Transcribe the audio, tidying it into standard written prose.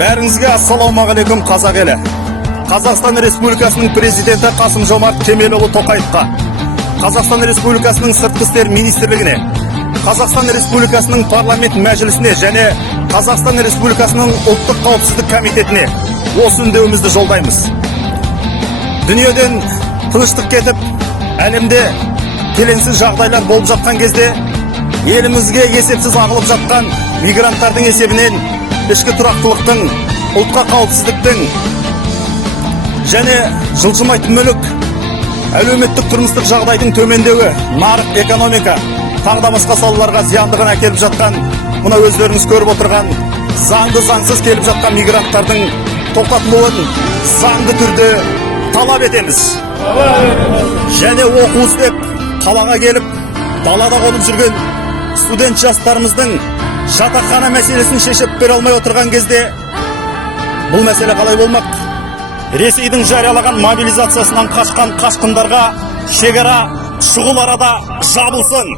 Бәріңізге ассалаумағалейкум қазақ елі. Қазақстан Республикасының президенті Қасым-Жомарт Кемелұлы Тоқаевқа, Қазақстан Республикасының сыртқы істер министрлігіне, Қазақстан Республикасының парламент мәжілісіне және Қазақстан Республикасының ұлттық қауіпсіздік комитетіне осы үндеуімізді жолдаймыз. Дүниеден тыныштық кетіп, әлемде келеңсіз жағдайлар болып жатқан кезде, елімізге есепсіз ағылып жатқан мигранттардың есебінен ішкі тұрақтылықтың, ұлтқа қауіпсіздіктің және жылжымайтын мүлік, әлеуметтік тұрмыстық жағдайдың төмендеуі, нарық, экономика, тағы да басқа салаларға зияндығын әкеліп жатқан, мұна өздеріңіз көріп отырған заңды заңсыз келіп жатқан мигранттардың тоқтатылуын заңды түрде талап етеміз. Және оқу іздеп қалаға келіп, далада қонып жүрген студент жастарымыздың жатақхана мәселесін шешіп бере алмай отырған кезде, бұл мәселе қалай болмақ? Ресейдің жариялаған мобилизациясынан қашқан қашқындарға шекара шұғыл арада жабылсын.